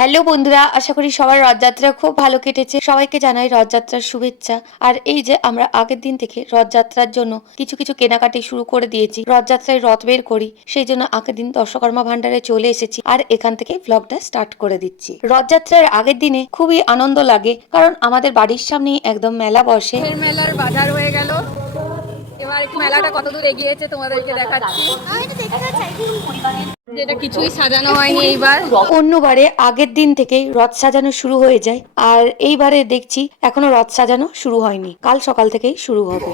Hello বন্ধুরা, আশা করি সবার রথযাত্রা খুব ভালো কেটেছে। সবাইকে জানাই রথযাত্রার শুভেচ্ছা। আর এই যে আমরা আগের দিন থেকে রথযাত্রার জন্য কিছু কিছু কেনাকাটি শুরু করে দিয়েছি, রথযাত্রায় রথ বের করি, সেই জন্য আগের দিন দর্শকর্মা ভান্ডারে চলে এসেছি। আর এখান থেকে ব্লগটা স্টার্ট করে দিচ্ছি। রথযাত্রার আগের দিনে খুবই আনন্দ লাগে, কারণ আমাদের বাড়ির সামনেই একদম মেলা বসে। মেলার বাজার হয়ে গেল। মেলাটা এগিয়েছে তোমাদেরকে দেখাচ্ছি। যেটা কিছুই সাজানো হয়নি এইবার। অন্যবারে আগের দিন থেকেই রথ সাজানো শুরু হয়ে যায় আর এইবারে দেখছি এখনও রথ সাজানো শুরু হয়নি। কাল সকাল থেকেই শুরু হবে।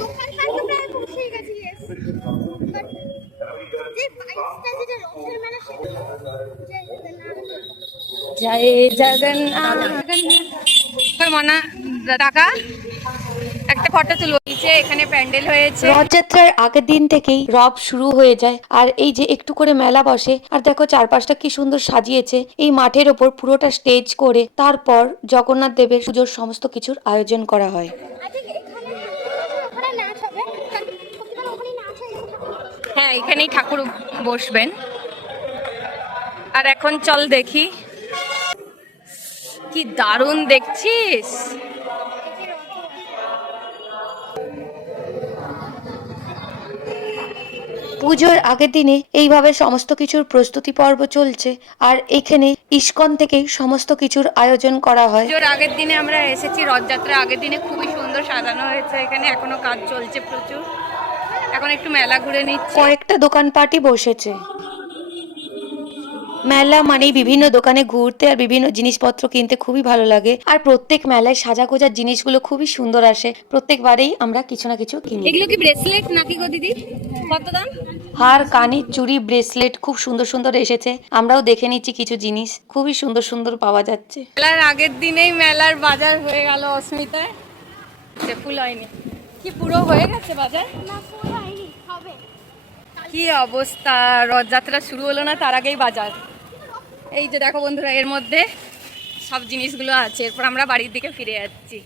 জয় জগন্নাথ। মনা টাকা? একটা ফটো তুলবো নিচে এখানে প্যান্ডেল হয়েছে। রথযাত্রার আগের দিন থেকেই রব শুরু হয়ে যায়। আর এই যে একটু করে মেলা বসে আর দেখো চারপাশটা কি সুন্দর সাজিয়েছে। এই মাঠের ওপর পুরোটা স্টেজ করে তারপর জগন্নাথ দেবের পুজোর সমস্ত কিছুর আয়োজন করা হয়। হ্যাঁ এখানেই ঠাকুর বসবেন। আর এখন চল দেখি। কি দারুণ দেখছিস! পুজোর আগের দিনে এইভাবে সমস্ত কিছুর প্রস্তুতি পর্ব চলছে। আর এখানে ইস্কন থেকেই সমস্ত কিছুর আয়োজন করা হয়। পুজোর আগের দিনে আমরা এসেছি রথযাত্রা আগের দিনে খুবই সুন্দর সাজানো হয়েছে। এখানে এখনও কাজ চলছে প্রচুর। এখন একটু মেলা ঘুরে নিচ্ছি। কয়েকটা দোকানপাটই বসেছে। মেলা মানেই বিভিন্ন দোকানে ঘুরতে আর বিভিন্ন জিনিসপত্র কিনতে খুবই ভালো লাগে। আর প্রত্যেক মেলায় সাজা গোজার জিনিসগুলো খুবই সুন্দর আসে। প্রত্যেকবারেই আমরা কিছু না কিছু কিনি। এগুলো কি ব্রেসলেট নাকি গো দিদি? কত দাম? হার কানের চুড়ি ব্রেসলেট খুব সুন্দর সুন্দর এসেছে। আমরাও দেখে নিচ্ছি কিছু জিনিস। খুবই সুন্দর সুন্দর পাওয়া যাচ্ছে। মেলার আগের দিনেই মেলার বাজার হয়ে গেল অস্মিতায়। সে ফুল হয়নি। কি পুরো হয়ে গেছে বাজার? না পুরো হয়নি হবে। কি অবস্থা? রথযাত্রা শুরু হলো না তার আগেই বাজার? এই যে দেখো বন্ধুরা এর মধ্যে সব জিনিসগুলো আছে। এরপর আমরা বাড়ির দিকে ফিরে যাচ্ছি।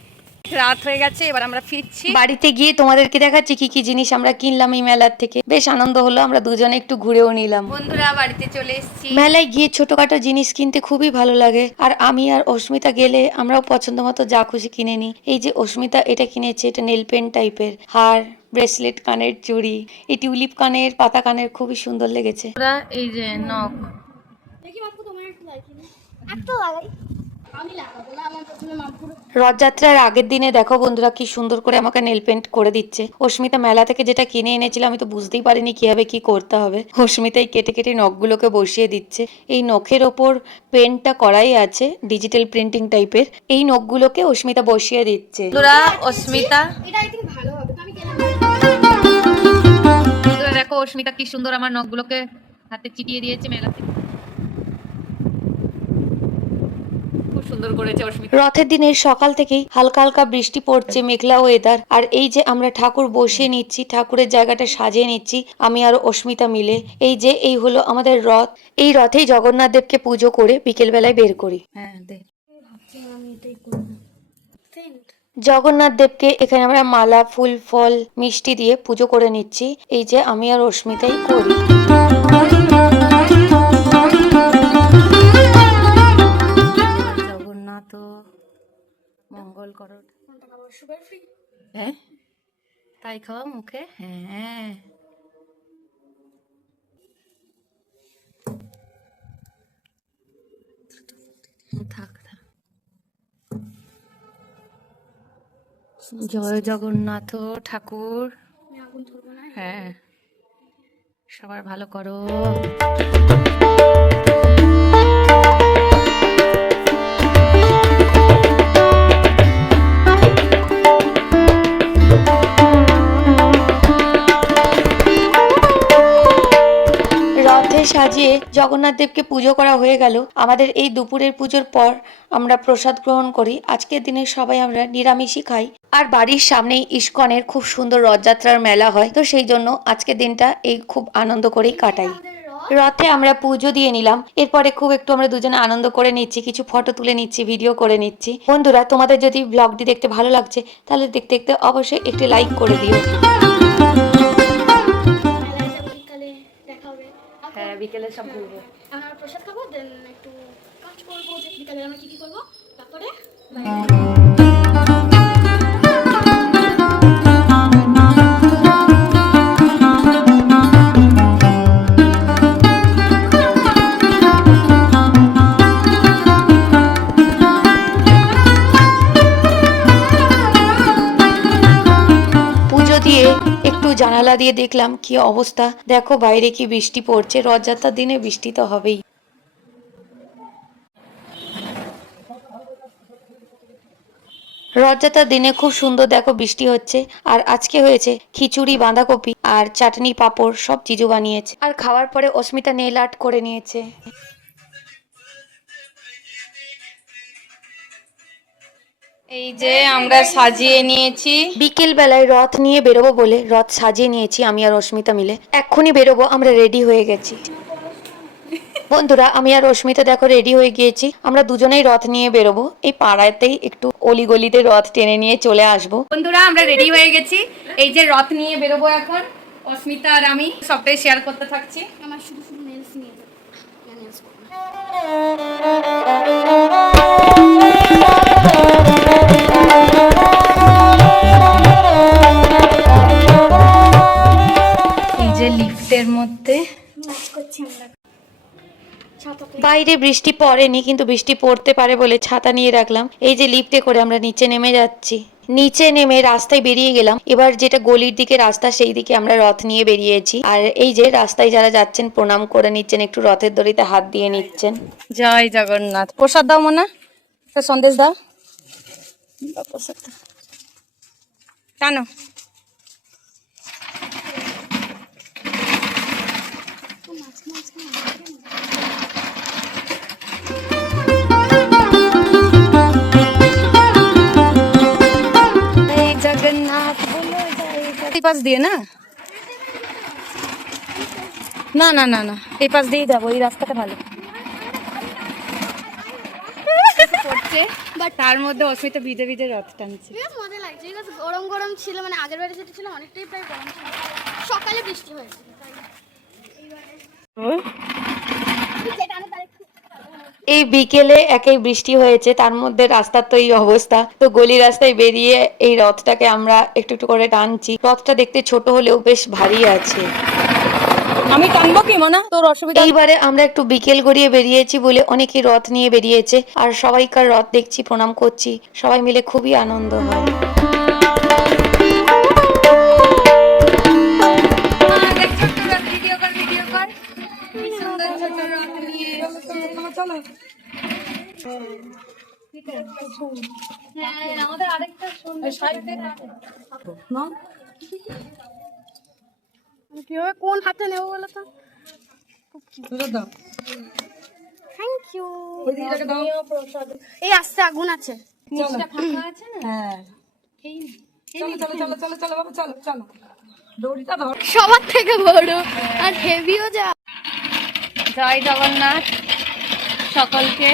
রাত হয়ে গেছে এবার আমরা ফিরছি। বাড়িতে গিয়ে তোমাদেরকে দেখাচ্ছি কি কি জিনিস আমরা কিনলাম এই মেলার থেকে। বেশ আনন্দ হলো আমরা দুজনে একটু ঘুরেও নিলাম। বন্ধুরা বাড়িতে চলে এসেছি। মেলায় গিয়ে ছোটখাটো জিনিস কিনতে খুবই ভালো লাগে। আর আমি আর অস্মিতা গেলে আমরাও পছন্দ মতো যা খুশি কিনে নিই। এই যে অস্মিতা এটা কিনেছে এটা নেল পেন টাইপের। হার ব্রেসলেট কানের চুড়ি। এই টিউলিপ কানের পাতা কানের খুবই সুন্দর লেগেছে। এই যে নখ রথযাত্রার আগের দিনে দেখো বন্ধুরা কি সুন্দর করে আমাকে নেল পেন্ট করে দিচ্ছে। অস্মিতা মেলা থেকে যেটা কিনে এনেছিল আমি তো বুঝতেই পারিনি কীভাবে কি করতে হবে। অস্মিতাই কেটে কেটে নখগুলোকে বসিয়ে দিচ্ছে। এই নখের ওপর পেন্টটা করাই আছে ডিজিটাল প্রিন্টিং টাইপের। এই নখগুলোকে অস্মিতা বসিয়ে দিচ্ছে। বন্ধুরা অস্মিতা। বন্ধুরা দেখো অস্মিতা কি সুন্দর আমার নখগুলোকে হাতে চিটিয়ে দিয়েছে মেলা থেকে। সুন্দর করেছে অস্মিতা রথের দিনের সকাল থেকেই হালকা হালকা বৃষ্টি পড়ছে মেঘলা ওয়েদার আর এই যে আমরা ঠাকুর বসিয়ে নিচ্ছি ঠাকুরের জায়গাটা সাজিয়ে নিচ্ছি আমি আর অস্মিতা মিলে। এই যে এই হলো আমাদের রথ। এই রথেই জগন্নাথ দেবকে পুজো করে বিকেল বেলায় বের করি। হ্যাঁ দে। জগন্নাথ দেবকে এখানে আমরা মালা ফুল ফল মিষ্টি দিয়ে পুজো করে নিচ্ছি। এই যে আমি আর অস্মিতাই করি। মঙ্গল কর হ্যাঁ? তাই খাওয়া মুখে? হ্যাঁ। থাক থাক। জয় জগন্নাথ ঠাকুর। হ্যাঁ। সবার ভালো করো। রথে সাজিয়ে জগন্নাথ দেবকে পুজো করা হয়ে গেল। আমাদের এই দুপুরের পুজোর পর আমরা প্রসাদ গ্রহণ করি। আজকের দিনে সবাই আমরা নিরামিষই খাই। আর বাড়ির সামনেই ইস্কনের খুব সুন্দর রথযাত্রার মেলা হয়। তো সেই জন্য আজকের দিনটা এই খুব আনন্দ করেই কাটাই। রথে আমরা পুজো দিয়ে নিলাম। এরপরে খুব একটু আমরা দুজনে আনন্দ করে নিচ্ছি। কিছু ফটো তুলে নিচ্ছি, ভিডিও করে নিচ্ছি। বন্ধুরা, তোমাদের যদি ব্লগটি দেখতে ভালো লাগছে, তাহলে দেখতে দেখতে অবশ্যই একটি লাইক করে দিও। হ্যাঁ বিকেলে সব ঘুরবো। আমরা প্রসাদ খাব দেন একটু কাজ করব যে বিকালে আমরা কি কি করব তারপরে জানালা দিয়ে দেখলাম, কি অবস্থা? দেখো বাইরে কি বৃষ্টি পড়ছে, রথযাত্রার দিনে বৃষ্টি তো হবেই। রথযাত্রার দিনে খুব সুন্দর দেখো বৃষ্টি হচ্ছে, আর আজকে হয়েছে খিচুড়ি, বাঁধাকপি আর চাটনি, পাঁপড়, সব চিজু বানিয়েছে। আর খাওয়ার পরে অস্মিতা নেল আর্ট করে নিয়েছে। এই যে আমরা সাজিয়ে নিয়েছি। বিকেল বেলায় রথ নিয়ে বেরোবো বলে রথ সাজিয়ে নিয়েছি আমি আর অস্মিতা মিলে। এক্ষুনি বেরোবো আমরা রেডি হয়ে গেছি। বন্ধুরা আমি আর অস্মিতা দেখো রেডি হয়ে গিয়েছি। আমরা দুজনেই রথ নিয়ে বেরোবো। এই পাড়াতেই একটু অলিগলিতে রথ টেনে নিয়ে চলে আসব। বন্ধুরা আমরা রেডি হয়ে গেছি। এই যে রথ নিয়ে বেরোবো এখন অস্মিতা আর আমি সবটাই শেয়ার করতে থাকছি। আমার শুধু শুধু নেলস নিয়ে যাব লিফটের মধ্যে। নাচ করছি আমরা। ছাতা পেয়ে বাইরে বৃষ্টি পড়েনি কিন্তু বৃষ্টি পড়তে পারে বলে ছাতা নিয়ে রাখলাম। এই যে লিফটে করে আমরা নিচে নেমে যাচ্ছি। নিচে নেমে রাস্তায় বেরিয়ে গেলাম। এবার যেটা গলির দিকে রাস্তা সেই দিকে আমরা রথ নিয়ে বেরিয়েছি। আর এই যে রাস্তায় যারা যাচ্ছেন প্রণাম করে নিচ্ছেন একটু রথের দড়িতে হাত দিয়ে নিচ্ছেন। জয় জগন্নাথ। প্রসাদ দাও মনে। একটা সন্দেশ দাও। প্রসাদ। টানো। এই পাশ দিয়ে না? না না না না এই পাশ দিয়েই যাব এই রাস্তাটা ভালো। তার মধ্যে অস্মিতা ভিজে ভিজে রথ টানছে। বেশ মজা লাগছে ঠিক আছে গরম গরম ছিল মানে আগের বারে যেটা ছিল অনেকটাই প্রায় গরম ছিল। সকালে বৃষ্টি হয়েছে তাই যেটা আমি তার একটু এই বিকেলে একেই বৃষ্টি হয়েছে তার মধ্যে রাস্তার তো এই অবস্থা। তো গলি রাস্তায় বেরিয়ে এই রথটাকে আমরা একটু একটু করে টানছি। রথটা দেখতে ছোট হলেও বেশ ভারী আছে। আমি টানবো কি মনে? তোর অসুবিধা? এইবারে আমরা একটু বিকেল গড়িয়ে বেরিয়েছি বলে অনেকে রথ নিয়ে বেরিয়েছে আর সবাইকার রথ দেখছি প্রণাম করছি। সবাই মিলে খুবই আনন্দ হয়। কোন হাতে বলো তো ইউ এই আসছে আগুন আছে সবার থেকে বড় আর হেভিও যা। জয় জগন্নাথ। সকলকে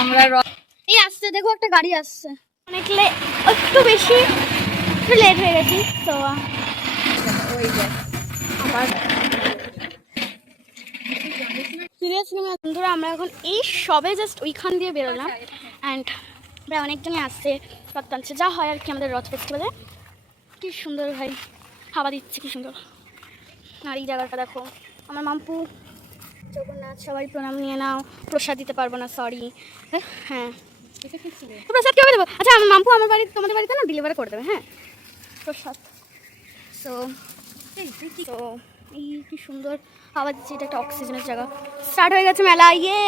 আমরা রথ এই আসছে দেখো একটা গাড়ি আসছে। অনেক লে- একটু বেশি একটু লেট হয়ে গেছি তো সিরিয়াসলি বন্ধুরা আমরা এখন এই সবে জাস্ট ওইখান দিয়ে বেরোলাম। অ্যান্ড প্রায় অনেকজনই আসছে রথ টানছে। যা হয় আর কি আমাদের রথ ফেস্টিভ্যালে কি সুন্দর ভাই হাওয়া দিচ্ছে কি সুন্দর। আর এই জায়গাটা দেখো আমার মাম্পু। জগন্নাথ সবাই প্রণাম নিয়ে নাও। প্রসাদ দিতে পারব না সরি হ্যাঁ তো প্রসাদ কীভাবে দেবো? আচ্ছা আমার মাম্পু আমার বাড়ি তোমাদের বাড়িতে না ডেলিভারি করে দেবে হ্যাঁ? প্রসাদ। তো তো এই কি সুন্দর আবার দিচ্ছি এটা একটা অক্সিজেনের জায়গা। স্টার্ট হয়ে গেছে মেলা ইয়ে!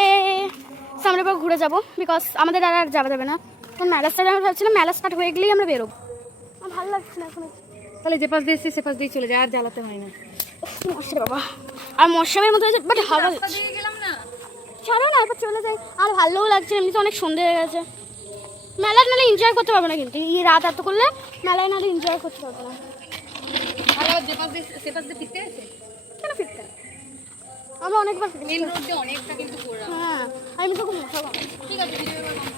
সামনে পর ঘুরে যাব বিকজ আমাদের আর আর যাওয়া যাবে না। তো মেলা স্টার্ট আমরা ভাবছিলাম মেলা স্টার্ট হয়ে গেলেই আমরা বেরোবো। আমার ভালো লাগছে না এখন। তাহলে যে পাশ দিয়ে এসছি সে পাশ দিয়ে চলে যায় আর জ্বালাতে হয় না। বাবা। আর মশামের মতো হয়েছে বাট হাওয়া গেলাম না? এরপর চলে যাই। আর ভালোও লাগছে এমনিতে অনেক সন্ধে হয়ে গেছে। মেলায় নাহলে এনজয় করতে পারব না কিন্তু। এই রাত এত করলে মেলায় নাহলে এনজয় করতে পারব না। কেন ফিরতে? আমরা অনেকবার মেন রোড দিয়ে অনেকটা কিন্তু ঘোরা। হ্যাঁ আমি তো খুব মশা ঠিক আছে ভিডিও এবার বন্ধ।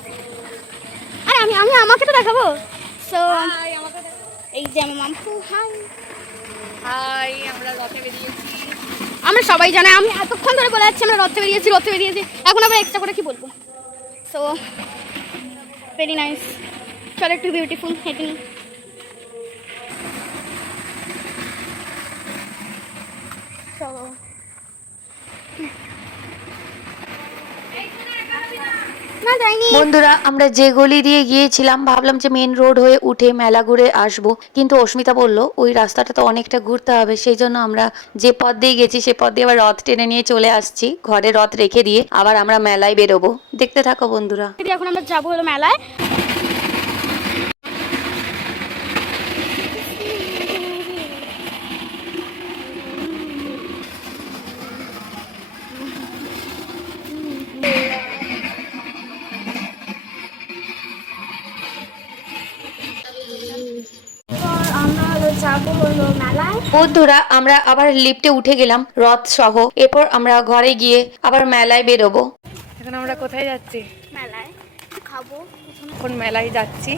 আরে আমি আমি আমাকে তো দেখাবো। সো এই যে আমার মাম্পু হাই হাই আমরা রথে বেরিয়েছি। আমরা সবাই জানে, আমি এতক্ষণ ধরে বলে যাচ্ছি, আমরা রথে বেরিয়েছি রথে বেরিয়েছি। এখন আমরা এক্সট্রা করে কি বলব? সো ভেরি নাইস চলো, একটু বিউটিফুল হেঁটে নিই। চলো না যাইনি বন্ধুরা আমরা যে গলি দিয়ে গিয়েছিলাম ভাবলাম যে মেন রোড হয়ে উঠে মেলা ঘুরে আসব। কিন্তু অস্মিতা বলল ওই রাস্তাটা তো অনেকটা ঘুরতে হবে সেই জন্য আমরা যে পথ দিয়ে গেছি সে পথ দিয়ে আবার রথ টেনে নিয়ে চলে আসছি। ঘরে রথ রেখে দিয়ে আবার আমরা মেলায় বেরোবো। দেখতে থাকো বন্ধুরা। এখন আমরা যাব হলো মেলায়। বন্ধুরা আমরা আবার লিফটে উঠে গেলাম রথ সহ। এরপর আমরা ঘরে গিয়ে আবার মেলায় বেরোবো। এখন আমরা কোথায় যাচ্ছি? মেলায় খাব। এখন মেলায় যাচ্ছি।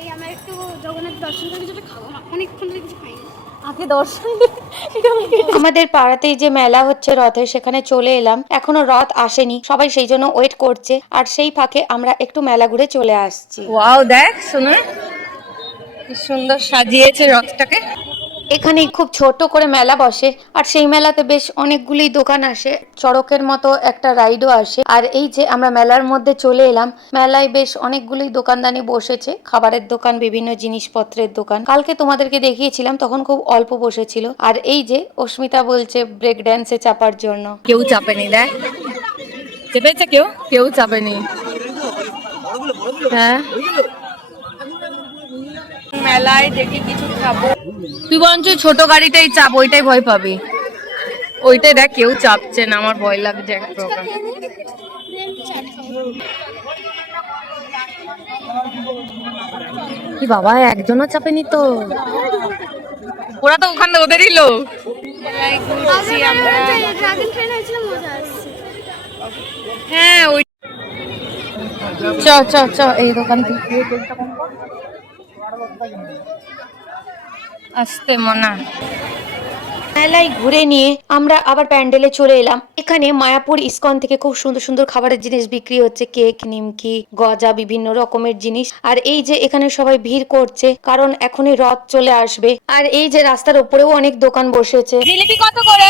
এই আমরা একটু জগন্নাথ দর্শন করে কিছুটা খাব। না অনেকক্ষণ ধরে কিছু খাইনি। আগে দর্শন আমাদের পাড়াতেই যে মেলা হচ্ছে রথের সেখানে চলে এলাম। এখনও রথ আসেনি। সবাই সেই জন্য ওয়েট করছে। আর সেই ফাঁকে আমরা একটু মেলা ঘুরে চলে আসছি। ওয়াও দেখ শুনুন। সুন্দর সাজিয়েছে রথটাকে। এখানে খুব ছোট করে মেলা বসে আর সেই মেলাতে বেশ অনেকগুলি দোকান আসে। চড়কের মতো একটা রাইডও আসে। আর এই যে আমরা মেলার মধ্যে চলে এলাম মেলায় বেশ অনেকগুলি দোকানদানি বসেছে। খাবারের দোকান বিভিন্ন জিনিসপত্রের দোকান। কালকে তোমাদেরকে দেখিয়েছিলাম তখন খুব অল্প বসেছিল। আর এই যে অস্মিতা বলছে ব্রেক ড্যান্সে চাপার জন্য। কেউ চাপেনি দেখ। চেপেছে কেউ? কেউ চাপেনি। হ্যাঁ। মেলায় দেখি কিছু খাব। তুই বরঞ্চ ছোট গাড়িটাই চাপ ওইটাই ভয় পাবি। ওইটাই দেখ কেউ চাপছে না আমার ভয় লাগছে এক প্রকার। কি বাবা একজনও চাপেনি তো। ওরা তো ওখানে ওদেরই লোক। হ্যাঁ ওই চ চ চ এই দোকান থেকে। আসতে মনা। মেলায় ঘুরে নিয়ে আমরা আবার প্যান্ডেলে চলে এলাম। এখানে মায়াপুর ইসকন থেকে খুব সুন্দর সুন্দর খাবারের জিনিস বিক্রি হচ্ছে। কেক নিমকি গজা বিভিন্ন রকমের জিনিস। আর এই যে এখানে সবাই ভিড় করছে কারণ এখনই রথ চলে আসবে। আর এই যে রাস্তার উপরেও অনেক দোকান বসেছে। জিলিপি কত করে?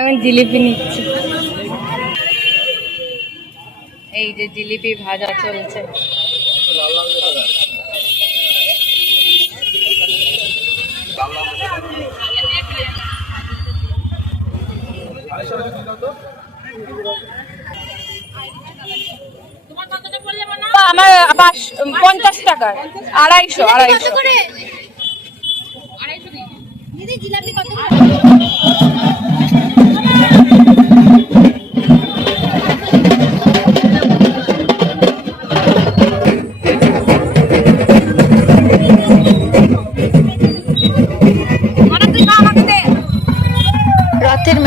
আমি জিলিপি নিচ্ছি। এই যে জিলিপি ভাজা চলছে। আমার পঞ্চাশ টাকা আড়াইশো আড়াইশো।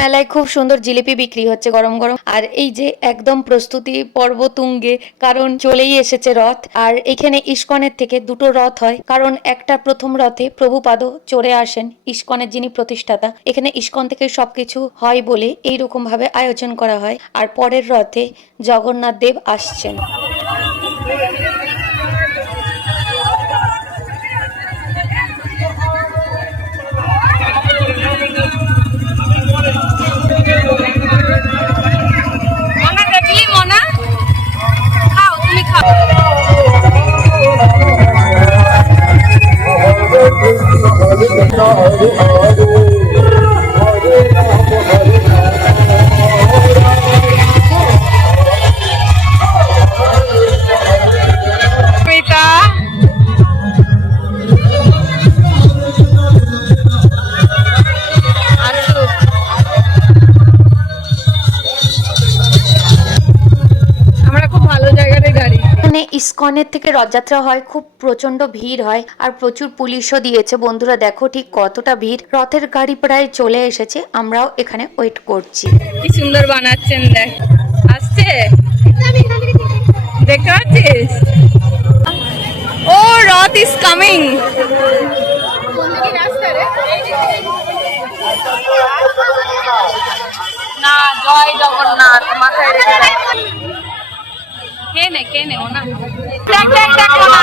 মেলায় খুব সুন্দর জিলিপি বিক্রি হচ্ছে গরম গরম। আর এই যে একদম প্রস্তুতি পর্ব তুঙ্গে কারণ চলেই এসেছে রথ। আর এখানে ইস্কনের থেকে দুটো রথ হয়, কারণ একটা প্রথম রথে প্রভুপাদ চড়ে আসেন, ইস্কনের যিনি প্রতিষ্ঠাতা। এখানে ইস্কন থেকে সবকিছু হয় বলে এই রকম ভাবে আয়োজন করা হয়। আর পরের রথে জগন্নাথ দেব আসছেন। পিতা ইস্কনের থেকে রথযাত্রা হয়, খুব প্রচণ্ড ভিড় হয় আর প্রচুর পুলিশও দিয়েছে। বন্ধুরা, দেখো ঠিক কতটা ভিড়। রথের গাড়ি প্রায় চলে এসেছে, আমরাও এখানে ওয়েট করছি। কি সুন্দর বানাচ্ছেন, দেখ। আসছে? দেখতে পাচ্ছিস? ও, রথ ইস কামিং কে নে কে নে ও না দেখ দেখ দেখ ও না।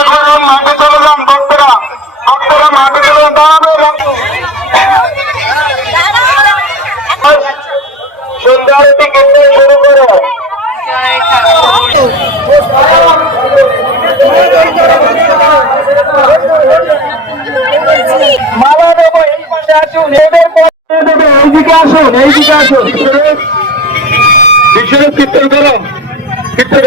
এখন মাঠে চলে যান ভক্তরা ভক্তরা মাঠে চলে যান দাঁড়াবে সন্ধ্যা আরতি করতে শুরু করো জয় ঠাকুর মালা দেবো এই পাশে আসুন এদের পরে দেবে এইদিকে আসুন এইদিকে আসুন কীর্তন করো কীর্তন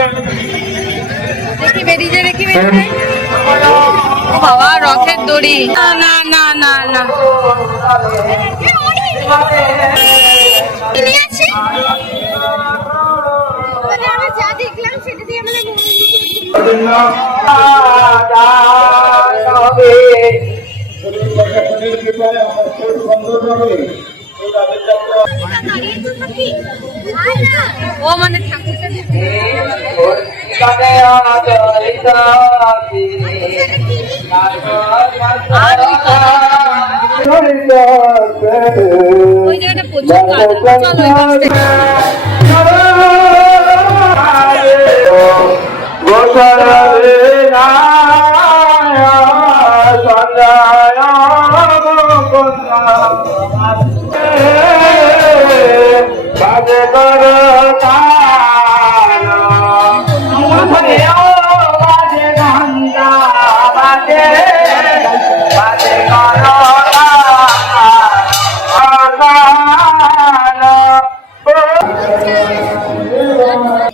বাবা রথের দড়ি না না না না যা ও মানে ঠাকুরটা ওই জায়গাটা প্রচুর চলো।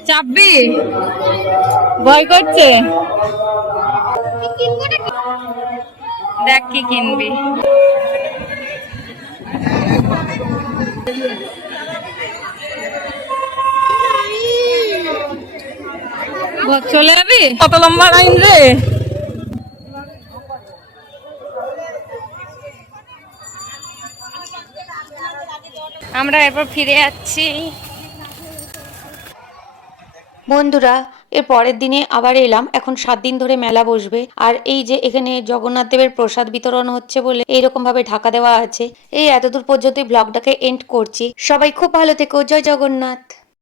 চাপবি? ভয় করছে? দেখ কি কিনবি। চলে যাবি? কত লম্বা লাইন রে? আমরা এরপর ফিরে যাচ্ছি। বন্ধুরা এর পরের দিনে আবার এলাম। এখন সাত দিন ধরে মেলা বসবে। আর এই যে এখানে জগন্নাথ দেবের প্রসাদ বিতরণ হচ্ছে বলে এইরকম ভাবে ঢাকা দেওয়া আছে এই এতদূর পর্যন্তই ব্লগটাকে এন্ড করছি। সবাই খুব ভালো থেকো। জয় জগন্নাথ।